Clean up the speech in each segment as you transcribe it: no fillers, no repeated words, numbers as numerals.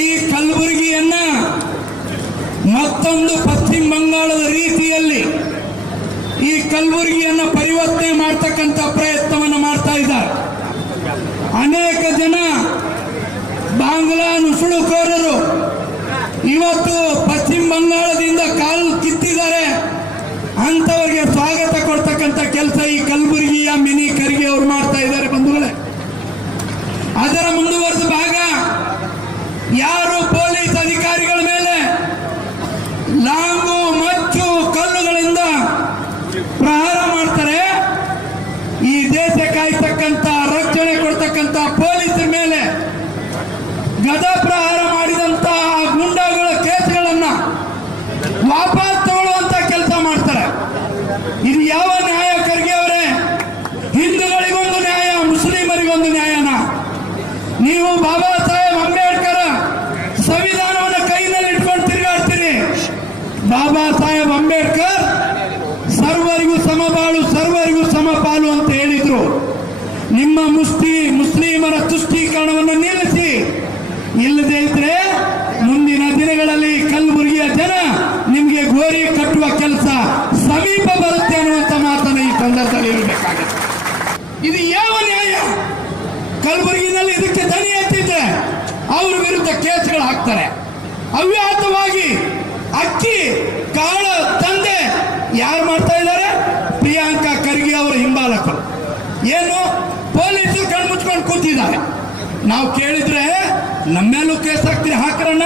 ಈ ಕಲಬುರಗಿಯನ್ನ ಮತ್ತೊಂದು ಪಶ್ಚಿಮ ಬಂಗಾಳದ ರೀತಿಯಲ್ಲಿ ಈ ಕಲಬುರಗಿಯನ್ನ ಪರಿವರ್ತನೆ ಮಾಡ್ತಕ್ಕಂಥ ಪ್ರಯತ್ನವನ್ನು ಮಾಡ್ತಾ ಇದ್ದಾರೆ. ಅನೇಕ ಜನ ಬಾಂಗ್ಲಾ ನುಸುಳುಕೋರರು ಇವತ್ತು ಪಶ್ಚಿಮ ಬಂಗಾಳದಿಂದ ಕಾಲು ಕಿತ್ತಿದ್ದಾರೆ. ಅಂತವರಿಗೆ ಸ್ವಾಗತ ಕೊಡ್ತಕ್ಕಂಥ ಕೆಲಸ ಈ ಕಲಬುರಗಿಯ ಮಿನಿ ಖರ್ಗೆ ಅವರು ಮಾಡ್ತಾ ಇದ್ದಾರೆ ಬಂಧುಗಳೇ. ಅದರ ಮುಂದುವರೆದ ಭಾಗ ಯಾರು ಪೊಲೀಸ್ ಅಧಿಕಾರಿಗಳ ಮೇಲೆ ಲಾಂಗು ಮಚ್ಚು ಕಲ್ಲುಗಳಿಂದ ಪ್ರಹಾರ ಮಾಡ್ತಾರೆ, ಈ ದೇಶ ಕಾಯ್ತಕ್ಕಂಥ ರಕ್ಷಣೆ ಕೊಡ್ತಕ್ಕಂಥ ಪೊಲೀಸರ ಮೇಲೆ ಗದ ಪ್ರಹಾರ ಮಾಡಿದಂತ ಗುಂಡಾಗಳ ಕೇಸ್ಗಳನ್ನ ವಾಪಸ್ ತಗೊಳ್ಳುವಂತ ಕೆಲಸ ಮಾಡ್ತಾರೆ. ಇದು ಯಾವ ನ್ಯಾಯ ಖರ್ಗೆ ಅವರೇ? ಹಿಂದೂಗಳಿಗೊಂದು ನ್ಯಾಯ, ಮುಸ್ಲಿಮರಿಗೊಂದು ನ್ಯಾಯನ? ನೀವು ಬಾಬಾ ಸಾಹೇಬ್ ಅಂಬೇಡ್ಕರ್ ಸಂವಿಧಾನವನ್ನು ಕೈನಲ್ಲಿ ಇಟ್ಕೊಂಡು ತಿರುಗಾಡ್ತೀರಿ. ಬಾಬಾ ಸಾಹೇಬ್ ಅಂಬೇಡ್ಕರ್ ಸರ್ವರಿಗೂ ಸಮಬಾಳು, ಸರ್ವರಿಗೂ ಸಮಪಾಲು ಅಂತ ಹೇಳಿದ್ರು. ನಿಮ್ಮ ಮುಸ್ಲಿಮರ ತುಷ್ಟೀಕರಣವನ್ನು ನಿಲ್ಲಿಸಿ, ಇಲ್ಲದೆ ಇದ್ರೆ ಮುಂದಿನ ದಿನಗಳಲ್ಲಿ ಕಲಬುರಗಿಯ ಜನ ನಿಮಗೆ ಗೋರಿ ಕಟ್ಟುವ ಕೆಲಸ ಸಮೀಪ ಬರುತ್ತೆ ಅನ್ನುವಂತ ಮಾತನ್ನು ಈ ಸಂದರ್ಭದಲ್ಲಿ ಇರಬೇಕಾಗುತ್ತೆ. ಇದು ಯಾವ ನ್ಯಾಯ? ಕಲಬುರಗಿನಲ್ಲಿ ಇದಕ್ಕೆ ದನಿ ಎತ್ತಿದ್ರೆ ಅವ್ರ ವಿರುದ್ಧ ಕೇಸ್ಗಳು ಹಾಕ್ತಾರೆ. ಅವ್ಯಾತವಾಗಿ ಅಕ್ಕಿ ಕಾಳ ತಂದೆ ಯಾರು ಮಾಡ್ತಾ ಇದ್ದಾರೆ? ಪ್ರಿಯಾಂಕಾ ಖರ್ಗೆ ಅವರ ಹಿಂಬಾಲಕರು. ಏನು ಪೊಲೀಸರು ಕಣ್ಮುಚ್ಕೊಂಡು ಕೂತಿದ್ದಾರೆ. ನಾವು ಕೇಳಿದ್ರೆ ನಮ್ಮೇಲೂ ಕೇಸ್ ಹಾಕ್ತೀರಿ, ಹಾಕ್ರಣ್ಣ,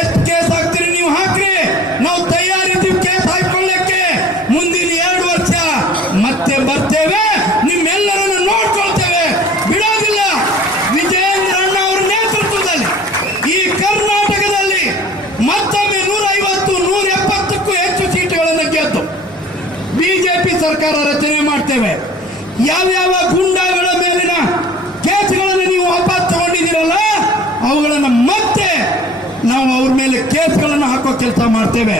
ಎಷ್ಟು ಕೇಸ್ ಹಾಕ್ತೀರಿ ನೀವು ಹಾಕ್ರಿ, ನಾವು ತಯಾರಿದ್ದೀವಿ ಕೇಸ್ ಹಾಕೊಳ್ಳಕ್ಕೆ. ಮುಂದಿನ 2 ವರ್ಷ ಮತ್ತೆ ಬರ್ತೇವೆ, ನಿಮ್ಮೆಲ್ಲರನ್ನು ನೋಡ್ಕೊಳ್ತೇವೆ, ಬಿಡೋದಿಲ್ಲ. ವಿಜಯೇಂದ್ರ ಅಣ್ಣ ಅವರ ನೇತೃತ್ವದಲ್ಲಿ ಈ ಕರ್ನಾಟಕದಲ್ಲಿ ಮತ್ತೊಮ್ಮೆ 150-170ಕ್ಕೂ ಹೆಚ್ಚು ಸೀಟುಗಳನ್ನು ಗೆದ್ದು ಬಿಜೆಪಿ ಸರ್ಕಾರ ರಚನೆ ಮಾಡ್ತೇವೆ. ಯಾವ್ಯಾವ ಗುಂಡಾಗಳ ಮೇಲಿನ ಕೇಸ್ಗಳನ್ನು ನೀವು ವಾಪಸ್ ತಗೊಂಡಿದ್ದೀರಲ್ಲ, ಅವುಗಳನ್ನು ಮತ್ತೆ ನಾವು ಅವ್ರ ಮೇಲೆ ಕೇಸ್ಗಳನ್ನು ಹಾಕೋ ಕೆಲಸ ಮಾಡ್ತೇವೆ.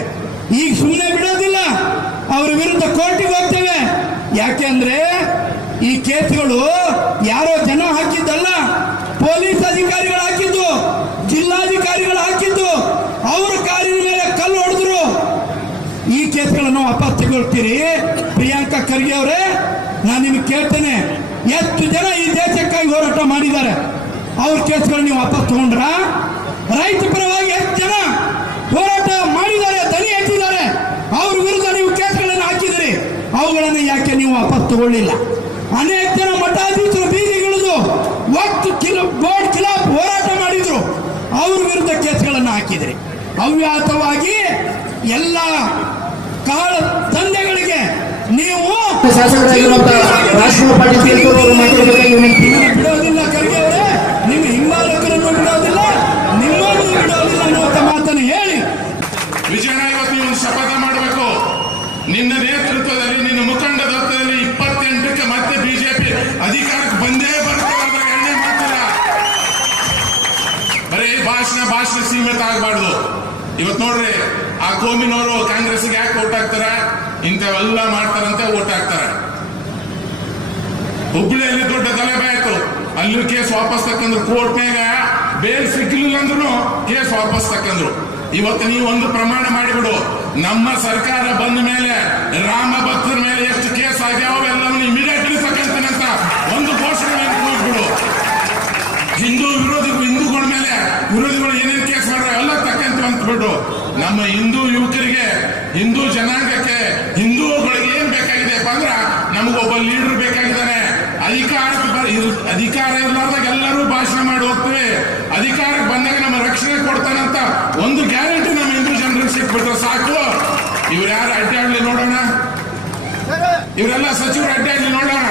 ಈಗ ಸುಮ್ಮನೆ ಬಿಡೋದಿಲ್ಲ, ಅವರ ವಿರುದ್ಧ ಕೋರ್ಟಿಗೆ ಹೋಗ್ತೇವೆ. ಯಾಕೆಂದ್ರೆ ಈ ಕೇಸ್ಗಳು ಯಾರೋ ಜನ ಹಾಕಿದ್ದಲ್ಲ, ಪೊಲೀಸ್ ಅಧಿಕಾರಿಗಳು ಹಾಕಿದ್ದು, ಜಿಲ್ಲಾಧಿಕಾರಿಗಳು ಹಾಕಿದ್ದು. ಅವರ ಕಾರಿನ ಮೇಲೆ ಕಲ್ಲು ಹೊಡೆದ್ರು. ಈ ಕೇಸ್ಗಳನ್ನು ವಾಪಸ್ ತಗೊಳ್ತೀರಿ? ಪ್ರಿಯಾಂಕಾ ಖರ್ಗೆ ಅವರೇ, ನಾನು ನಿಮ್ಗೆ ಕೇಳ್ತೇನೆ, ಎಷ್ಟು ಜನ ಈ ದೇಶಕ್ಕಾಗಿ ಹೋರಾಟ ಮಾಡಿದ್ದಾರೆ? ಅವ್ರ ಕೇಸ್ಗಳು ನೀವು ವಾಪಸ್ ತಗೊಂಡ್ರ? ರೈತ ಪರವಾಗಿ ಎಷ್ಟು ಜನ ಹೋರಾಟ ಮಾಡಿದ್ದಾರೆ, ದನಿ ಎತ್ತಿದ್ದಾರೆ, ಅವ್ರ ವಿರುದ್ಧ ನೀವು ಕೇಸ್ಗಳನ್ನು ಹಾಕಿದಿರಿ. ಅವುಗಳನ್ನು ಯಾಕೆ ನೀವು ವಾಪಸ್ ತಗೊಳ್ಳಿಲ್ಲ? ಅನೇಕ ಜನ ಮಠಾಧೀಶರು ಬೀದಿಗಿಳಿದು ಬೋರ್ಡ್ ಖಿಲಾಫ್ ಹೋರಾಟ ಮಾಡಿದ್ರು, ಅವ್ರ ವಿರುದ್ಧ ಕೇಸ್ಗಳನ್ನು ಹಾಕಿದಿರಿ. ಅವ್ಯಾತವಾಗಿ ಎಲ್ಲ ಕಾಳ ದಂಧೆಗಳಿಗೆ ನೀವು ಬಿಡೋದಿಲ್ಲ. ಖರ್ಗೆ ಅವರೇ, ನಿಮ್ಮ ಹಿಂಬಾಲಕರನ್ನು ಬಿಡೋದಿಲ್ಲ, ನಿಮ್ಮನ್ನು ಬಿಡೋದಿಲ್ಲ ಅನ್ನುವಂತ ಮಾತನ್ನು ಹೇಳಿ ವಿಜಯನ ಇವತ್ತು ನೀವು ಶಪಥ ಮಾಡಬೇಕು. ನಿನ್ನ ನೇತೃತ್ವದಲ್ಲಿ, ನಿನ್ನ ಮುಖಂಡತ್ವದಲ್ಲಿ 28ಕ್ಕೆ ಮತ್ತೆ ಬಿಜೆಪಿ ಅಧಿಕಾರಕ್ಕೆ ಬಂದೇ ಬರ್ತೇವೆ ಅಂತ ಎಣ್ಣೆ ಮಾಡ್ತಿಲ್ಲ. ಬರೀ ಭಾಷಣ ಸೀಮಿತ ಆಗಬಾರ್ದು. ಇವತ್ತು ನೋಡ್ರಿ, ಆ ಕೋಮಿನವರು ಕಾಂಗ್ರೆಸ್ಗೆ ಯಾಕೆ ಓಟ್ ಹಾಕ್ತಾರ? ಇಂಥವೆಲ್ಲ ಮಾಡ್ತಾರಂತೆ ಓಟ್ ಹಾಕ್ತಾರ. ಹುಬ್ಬಳ್ಳಿಯಲ್ಲಿ ದೊಡ್ಡ ಗಲಭೆ ಆಯ್ತು, ಅಲ್ಲೂ ಕೇಸ್ ವಾಪಸ್ ತಕ್ಕಂದ್ರು. ಕೋರ್ಟ್ನಾಗ ಬೇಲ್ ಸಿಗ್ಲಿಲ್ಲ ಅಂದ್ರೂ ಕೇಸ್ ವಾಪಸ್ ತಕ್ಕಂದ್ರು. ಇವತ್ತು ನೀವು ಒಂದು ಪ್ರಮಾಣ ಮಾಡಿಬಿಡು, ನಮ್ಮ ಸರ್ಕಾರ ಬಂದ ಮೇಲೆ ರಾಮ ಭಕ್ತರ ಮೇಲೆ ಎಷ್ಟು ಕೇಸ್ ಆಗ್ಯಾವ ಎಲ್ಲವನ್ನು ಇಮಿಡಿಯೇಟ್ಲಿ ತಕ್ಕಂತಾನಂತ ಒಂದು ಘೋಷಣೆ ಕೂಗ್ಬಿಡು. ಹಿಂದೂಗಳ ಮೇಲೆ ವಿರೋಧಿಗಳು ಏನೇನು ಕೇಸ್ ಮಾಡ್ರೆ ಎಲ್ಲ ತಕ್ಕಂತ ಅಂತಬಿಟ್ಟು ನಮ್ಮ ಹಿಂದೂ ಯುವಕರಿಗೆ, ಹಿಂದೂ ಜನಾಂಗಕ್ಕೆ, ಹಿಂದೂಗಳಿಗೆ ಏನ್ ಬೇಕಾಗಿದೆಪ್ಪ ಅಂದ್ರ ನಮಗೊಬ್ಬ ಲೀಡರ್ ಬೇಕಾಗಿದ್ದಾನೆ. ಅಧಿಕಾರ ಇರ್ಲಾರ್ದಾಗ ಎಲ್ಲರೂ ಭಾಷಣ ಮಾಡಿ ಹೋಗ್ತೇವೆ, ಅಧಿಕಾರಕ್ಕೆ ಬಂದಾಗ ನಮ್ಮ ರಕ್ಷಣೆ ಕೊಡ್ತಾನಂತ ಒಂದು ಗ್ಯಾರಂಟಿ ನಮ್ಮ ಹಿಂದೂ ಜನರಿಗೆ ಸಿಕ್ಬಿಟ್ರೆ ಸಾಕು. ಇವ್ರು ಯಾರು ಅಡ್ಡಾಡ್ಲಿ ನೋಡೋಣ, ಇವರೆಲ್ಲ ಸಚಿವರು ಅಡ್ಡಾಡ್ಲಿ ನೋಡೋಣ.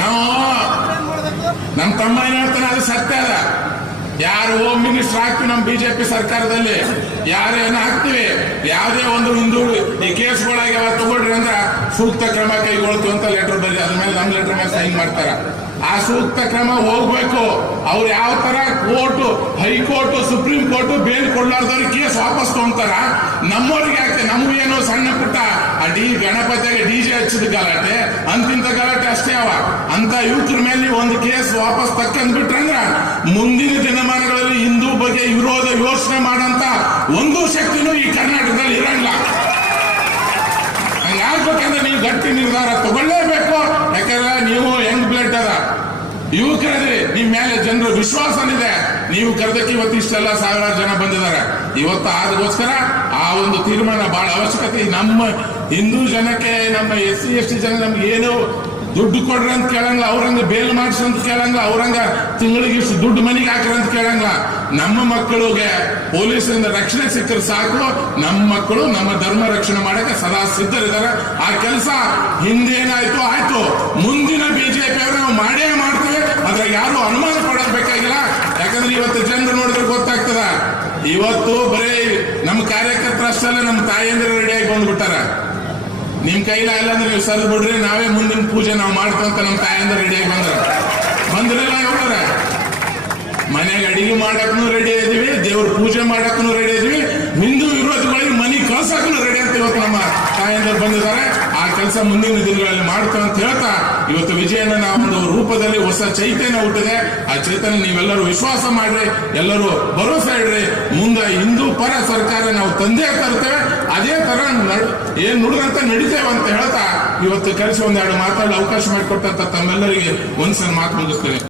ನಾವು ನಮ್ಮ ತಮ್ಮ ಏನ್ ಹೇಳ್ತಾನೆ ಅದು ಸತ್ಯ ಅದ. ಯಾರು ಹೋಮ್ ಮಿನಿಸ್ಟರ್ ಆಗ್ತೀವಿ ನಮ್ಮ ಬಿಜೆಪಿ ಸರ್ಕಾರದಲ್ಲಿ, ಯಾರೇನು ಹಾಕ್ತಿವಿ, ಯಾವುದೇ ಒಂದು ಹಿಂದೂ ಈ ಕೇಸ್ಗಳಾಗ್ಯಾವ ತಗೊಳ್ರಿ ಅಂದ್ರ ಸೂಕ್ತ ಕ್ರಮ ಕೈಗೊಳ್ತೀವಿ ಅಂತ ಲೆಟರ್ ಬರೀ, ಅದ್ರ ಮೇಲೆ ನಮ್ಮ ಲೆಟರ್ ಮೇಲೆ ಸೈನ್ ಮಾಡ್ತಾರ. ಆ ಸೂಕ್ತ ಕ್ರಮ ಹೋಗ್ಬೇಕು. ಅವ್ರು ಯಾವ ತರ court, high court, supreme court bail ಕೊಡ್ಲಾರ್ದವ್ರಿಗೆ ಕೇಸ್ ವಾಪಸ್ ತಗೊಂತಾರ, ನಮ್ಮವ್ರಿಗೆ ಯಾಕೆ? ನಮಗೇನೋ ಸಣ್ಣ ಪುಟ್ಟ ಗಣಪತಿಗೆ ಡಿಜೆ ಹಚ್ಚಿದ ಗಲಾಟೆ ಅಂತಿಂತ ಗಲಾಟೆ ಅಷ್ಟೇ ಅವ. ಅಂತ ಯುವಕರ ಮೇಲೆ ಒಂದು ಕೇಸ್ ವಾಪಸ್ ತಕ್ಕಂದ್ ಬಿಟ್ರಂದ್ರ ಮುಂದಿನ ದಿನಮಾನಗಳಲ್ಲಿ ಹಿಂದೂ ಬಗ್ಗೆ ವಿರೋಧ ಯೋಚನೆ ಮಾಡಂತ ಒಂದು ಶಕ್ತಿನೂ ಈ ಕರ್ನಾಟಕದಲ್ಲಿ ಇರಂಗಿಲ್ಲ. ಹಂಗಾಗ್ಬೇಕಂದ್ರೆ ನೀವು ಗಟ್ಟಿ ನಿರ್ಧಾರ ತಗೊಳ್ಳೇಬೇಕು. ಯಾಕಂದ್ರೆ ನೀವು ಯಂಗ್ ಬ್ಲಡ್ ಅದ, ಯುವಕರದ್ರಿ, ನಿಮ್ ಮೇಲೆ ಜನರ ವಿಶ್ವಾಸನಿದೆ. ನೀವು ಕರೆದಕ್ಕೆ ಇವತ್ತು ಇಷ್ಟೆಲ್ಲ ಸಾವಿರಾರು ಜನ ಬಂದಿದ್ದಾರೆ. ಇವತ್ತು ಅದಕ್ಕೋಸ್ಕರ ಆ ಒಂದು ತೀರ್ಮಾನ ಬಹಳ ಅವಶ್ಯಕತೆ. ನಮ್ಮ ಹಿಂದೂ ಜನಕ್ಕೆ, ನಮ್ಮ SC ST ಜನ ನಮ್ಗೆ ಏನು ದುಡ್ಡು ಕೊಡ್ರಿ ಅಂತ ಕೇಳಂಗಿಲ್ಲ, ಅವ್ರಂಗ ಬೇಲ್ ಮಾಡಿಸಿ ಅಂತ ಕೇಳಂಗಿಲ್ಲ, ಅವ್ರಂಗ ತಿಂಗಳಿಗೆ ಇಷ್ಟು ದುಡ್ಡು ಮನೆಗೆ ಹಾಕ್ರಿ ಅಂತ ಕೇಳಂಗಿಲ್ಲ. ನಮ್ಮ ಮಕ್ಕಳಿಗೆ ಪೊಲೀಸರಿಂದ ರಕ್ಷಣೆ ಸಿಕ್ಕರೆ ಸಾಕು. ನಮ್ಮ ಮಕ್ಕಳು ನಮ್ಮ ಧರ್ಮ ರಕ್ಷಣೆ ಮಾಡಕ್ಕೆ ಸದಾ ಸಿದ್ಧರಿದ್ದಾರೆ. ಆ ಕೆಲಸ ಹಿಂದೇನಾಯ್ತು ಆಯ್ತು, ಮುಂದಿನ ಬಿಜೆಪಿ ಅವರು ನಾವು ಮಾಡೇ ಮಾಡ್ತೇವೆ. ಅದ್ರಾಗ ಯಾರು ಅನುಮಾನ ಪಡಬೇಕಾಗಿಲ್ಲ. ಯಾಕಂದ್ರೆ ಇವತ್ತು ಜನರು ನೋಡಿದ್ರೆ ಗೊತ್ತಾಗ್ತದ. ಇವತ್ತು ಬರೀ ನಮ್ಮ ಕಾರ್ಯಕರ್ತರ ಅಷ್ಟಲ್ಲ, ನಮ್ಮ ತಾಯಿಯಂದ್ರೆ ರೆಡಿಯಾಗಿ ಬಂದ್ಬಿಟ್ಟಾರ. ನಿಮ್ ಕೈಲ ಇಲ್ಲ ಅಂದ್ರೆ ನೀವು ಸರ್ ಬಿಡ್ರಿ, ನಾವೇ ಮುಂದಿನ ಪೂಜೆ ನಾವು ಮಾಡ್ತಂತ ನಮ್ಮ ತಾಯಿಯಂದ್ರೆ ರೆಡಿಯಾಗಿ ಬಂದ್ರಲ್ಲ. ಯಾವ್ದಾರ ಮನೆಗೆ ಅಡಿಗೆ ಮಾಡಕ್ಕೂ ರೆಡಿ ಇದೀವಿ, ದೇವ್ರ ಪೂಜೆ ಮಾಡಕ್ಕೂ ರೆಡಿ ಇದೀವಿ, ಹಿಂದೂ ವಿರೋಧಿಗಳಿಗೆ ಮನೆ ಕಳ್ಸಕ್ಕೂ ರೆಡಿ ಅಂತ ಇವತ್ತು ನಮ್ಮ ತಾಯಂದರು ಬಂದಿದ್ದಾರೆ. ಆ ಕೆಲಸ ಮುಂದಿನ ದಿನಗಳಲ್ಲಿ ಮಾಡ್ತೇವೆ ಅಂತ ಹೇಳ್ತಾ ಇವತ್ತು ವಿಜಯನ ಒಂದು ರೂಪದಲ್ಲಿ ಹೊಸ ಚೈತನ್ಯ ಹುಟ್ಟಿದೆ. ಆ ಚೈತನ್ಯ ನೀವೆಲ್ಲರೂ ವಿಶ್ವಾಸ ಮಾಡ್ರಿ, ಎಲ್ಲರೂ ಭರವಸೆ ಇಡ್ರಿ. ಮುಂದೆ ಹಿಂದೂ ಪರ ಸರ್ಕಾರ ನಾವು ತಂದೆ ತರ್ತೇವೆ. ಅದೇ ತರ ಏನ್ ನುಡಿದಂತ ನಡೀತೇವೆ ಅಂತ ಹೇಳ್ತಾ ಇವತ್ತು ಕರೆಸಿ ಒಂದೆರಡು ಮಾತಾಡಲು ಅವಕಾಶ ಮಾಡಿಕೊಟ್ಟಂತ ತಮ್ಮೆಲ್ಲರಿಗೆ ಒಂದ್ಸಲ ಮಾತು ಮುಗಿಸ್ತೇನೆ.